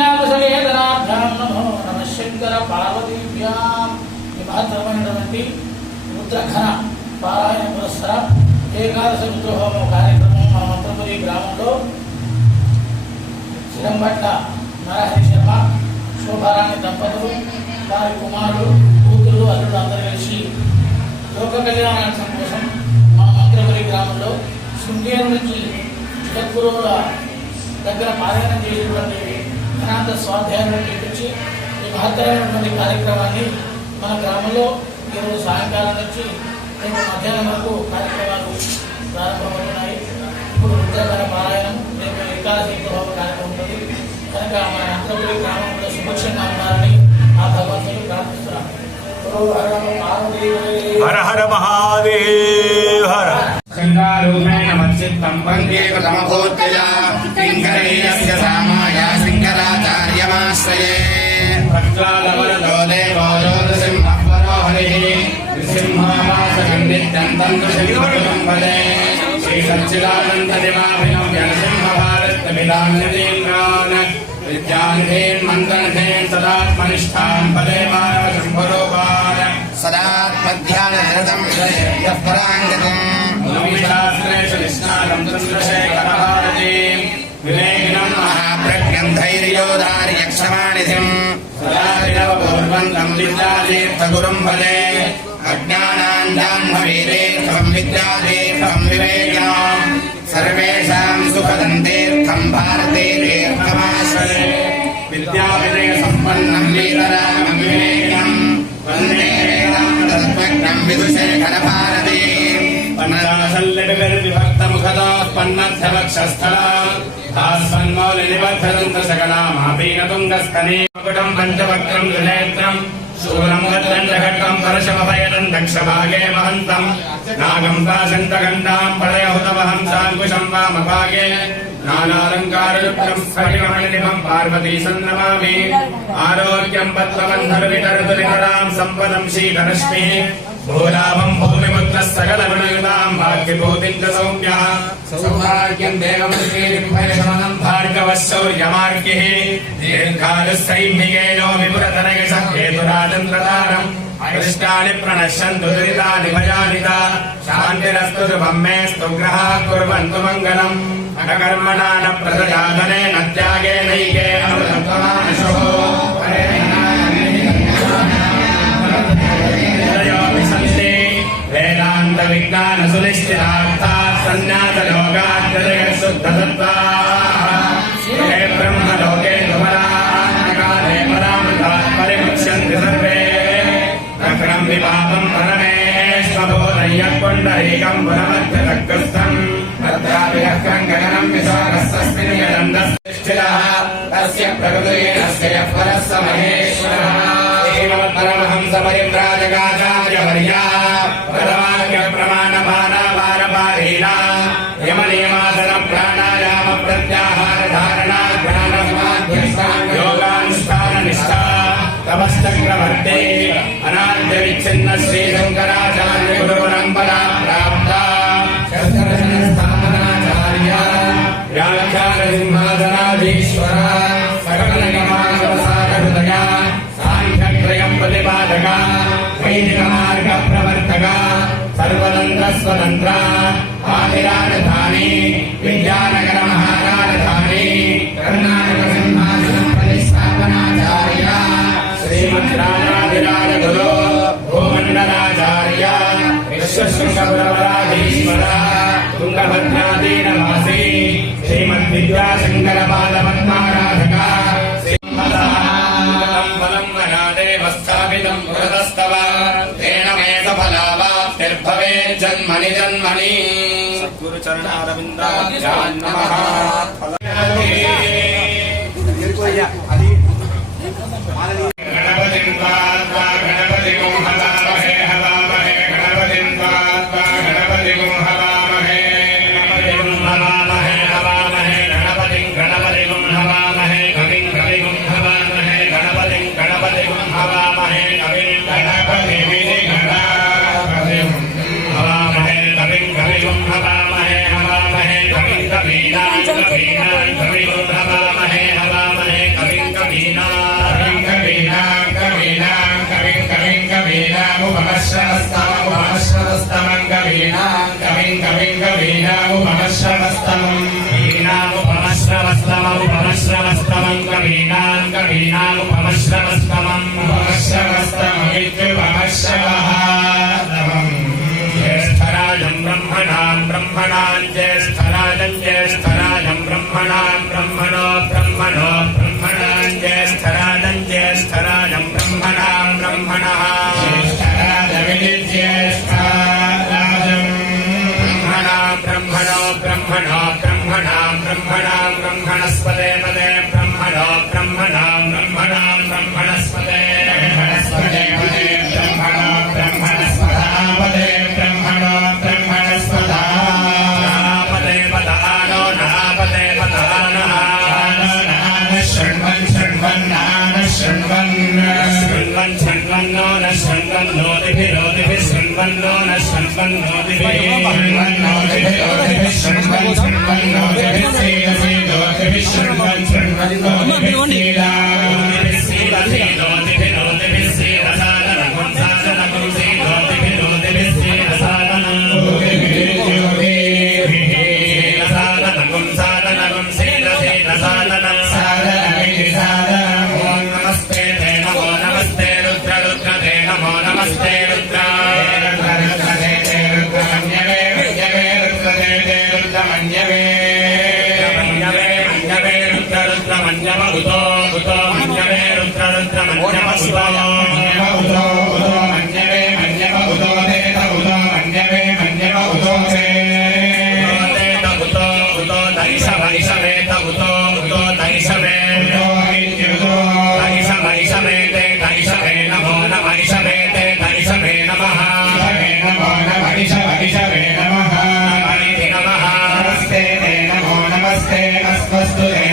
ఇంద్రకన్యాకుశవేదనాభ్యాం నమో నమ శంకర పార్వతీభ్యాం. ఈ మహత్తరమైనటువంటి రుద్రఘన పారాయణ పురస్సర ఏకాదశ రుద్రహోమం కార్యక్రమం మా మంత్రపురి గ్రామంలో శిరంభట్ల నరహరి శర్మ శోభారాణి దంపతులు వారి కుమారులు కూతురు అల్లుడు అందరూ కలిసి లోక కళ్యాణార్థం కోసం మా మంత్రపురి గ్రామంలో శృంగేరు నుంచి జగద్గురువుల దగ్గర పారాయణం చేసినటువంటి అనాథ స్వాధ్యాయాలను చేపించి ఈ మహత్తరమైనటువంటి కార్యక్రమాన్ని మన గ్రామంలో ఈరోజు సాయంకాలం నుంచి రేపు మధ్యాహ్నం వరకు కార్యక్రమాలు ప్రారంభమవుతున్నాయి. ఇప్పుడు రుద్రకర పారాయణం, రేపు ఏకాదశి కార్యక్రమం ఉంటుంది కనుక మన మంత్రపురి గ్రామం కూడా సుభిక్షంగా ఉండాలని ఆ భగవంతుడు ప్రార్థిస్తున్నాం. హర హర మహాదేవ్ హర శంకారూపేణ మత్సిత్తం పంకేకతమభూత్యయా కింకరీయస్య సామాయా శంకరాచార్యమాశ్రయే ప్రహ్లాదవరదో దేవో జ్యోతిసింహవరో హరిః నృసింహావాసకం నిత్యం తంతుసింహం వదే శ్రీ సచ్చిదానందదివాభినవ నరసింహభారతమిలాంగీంద్రాన్ విద్యానిధీన్ మంత్రనిధీన్ సదాత్మనిష్టాం పదే మానవ శంభురూపాన్ సదాత్మధ్యాననిరతం యః పరాంగతం శాస్త్రేషు నిష్ణాతం చంద్రశేఖరభారతీం వివేకినం మహాప్రజ్ఞం ధైర్యోదార్యక్షమానిధిం సదాశివపూర్వంతం విద్యాతీర్థగురుం భజే అజ్ఞానాంజాహ్నవీరేర్థం విద్యాతీర్థం వివేకినాం సర్వేషాం సుఖదం తీర్థం భారతే తీర్థమాశ్రయే విద్యావిజయ సంపన్నం వీరరామం వివేకినం వందే వేదాంతతత్వజ్ఞం విదుషేఖర భారతీ పన్నసల్లెడబెర్విభక్తముఖదాస్పన్నద్ధవక్షస్థలాస్మన్మౌలినిబద్ధదంతసకలామాపీనతుంగస్తనే పంచవక్త్రం త్రినేత్రం శూలం గద్దండఖడ్గం పరశమభయదం దక్షభాగే మహంతం నాగం దాశంతగండాం పదయహుతవహం సాంకుశం వామభాగే నానాలంకారయుక్తం స్ఫటికమణినిభం పార్వతీ సన్నమామి ఆరోగ్యం పద్మబంధవితరుతులితరాం సంపదం శీతరశ్మి భూలాభం భూమిపుత్ర సకల గుణయుతాం భాగ్యభూతిం చ సౌమ్య సౌభాగ్యం దేవమృతేర్భయశమనం భార్గవ శౌర్యమార్గ్యః దీర్ఘాయుస్తైర్మికేనో విపురతనయశ హేతురాజంద్రతారం అరిష్టాని ప్రణశ్యంతు దురితాని భయానితా శాంతిరస్తు శుభం మేస్తు గ్రహాः కుర్వంతు మంగళం అకర్మణా న ప్రజాధనేన త్యాగేనైకే అమృతం త్వమానశుః వేదాంత విజ్ఞాన సునిశ్చితార్థాత్ సన్యాసలోకాత్ జగత్శుద్ధసత్వాః బ్రహ్మలోకే తుమరాకాలే పరామృతాత్ పరిముచ్యంతి సర్వే రక్రం విపాపం పరమేశ్వరోదయ్య కొండరీకం పునమధ్యతకృస్థం భద్రాభిరక్రం గగనం విశాఖస్తస్మిన్ యదందస్థితః తస్య ప్రకృతిరస్య పరస్య మహేశ్వరः పరమహంస పరివ్రాజకాచార్యవర్యా పరమార్గ ప్రమాణమానవారపారీణ యమనియమాసన ప్రాణాయామ ప్రత్యాహార ధారణా జ్ఞాన సమాధ్యస్థాన యోగానుష్ఠాన నిష్ఠా తపశ్చక్రవర్తే అనాద్య విచ్ఛిన్న శ్రీ శంకరాచార్య గురుపరంపరా ప్రాప్త శస్త్రదర్శన స్థాపనాచార్య వ్యాఖ్యాన సింహాసనాధీశ్వర సకల గమానవసారహృదయ సాంఖ్యత్రయం ప్రతిపాదక వైదిక మార్గ ప్రవర్తక సర్వతంత్ర స్వతంత్ర ఆదిరాజధాని విద్యానగర మహారాజధాని కర్ణాటక సింహాసనం ప్రతిష్టాపనాచార్య శ్రీమద్రాజాధిరాజ గురు భూమండలాచార్య విశ్వశృంగపురవరాధీశ్వర తుంగభద్రాదీనవాసి శ్రీమద్విద్యాశంకర పాదపద్మారాధక స్థాపితం పురతస్తవ తేన మే సఫలావాప్తిర్భవేజ్జన్మని జన్మని సద్గురు చరణారవిందాభ్యాం నమః. గణపతిం త్వాత్వా గణపతిం హవామహే హవామహే గణపతిం త్వాత్వా గణపతిం హవామహే గణపతిం హవామహే హవామహే గణపతిం గణపతిం హవామహే కవిం కవిం హవామహే గణపతిం గణపతిం హవామహే కవిం గణపతిం గణపతిం హవామహే కవిం కవిం హవామహే హవామహే కవిం కవీనాం కవీనాం కవిం హవామహే హవామహే उपमश्रवस्तमं कवीनां कविं कवीनामुपमश्रवस्तमम् उपमश्रवस्तमं कवीनामुपमश्रवस्तमम् उपमश्रवस्तममित्युपमश्रवः ज्येष्ठराजं ब्रह्मणां ज्येष्ठराजं ब्रह्मणां ब्रह्मणो ब्रह्मणां ज्येष्ठराजं ब्रह्मणां ब्रह्मणः ज्येष्ठराजं ब्रह्मणो ब्रह्मणां ब्रह्मणस्पते पदे ब्रह्मणां ब्रह्मणस्पते पदे ब्रह्मणस्पदा पदे ब्रह्मणस्पदा पदे पदानो नापदे पदानः शृण्वन्नो न शृण्वन्नोतिभिः शृण्वन्नो न शृण्वन्नोतिभिः नमस्ते नमो नमस्ते अस्मस्तु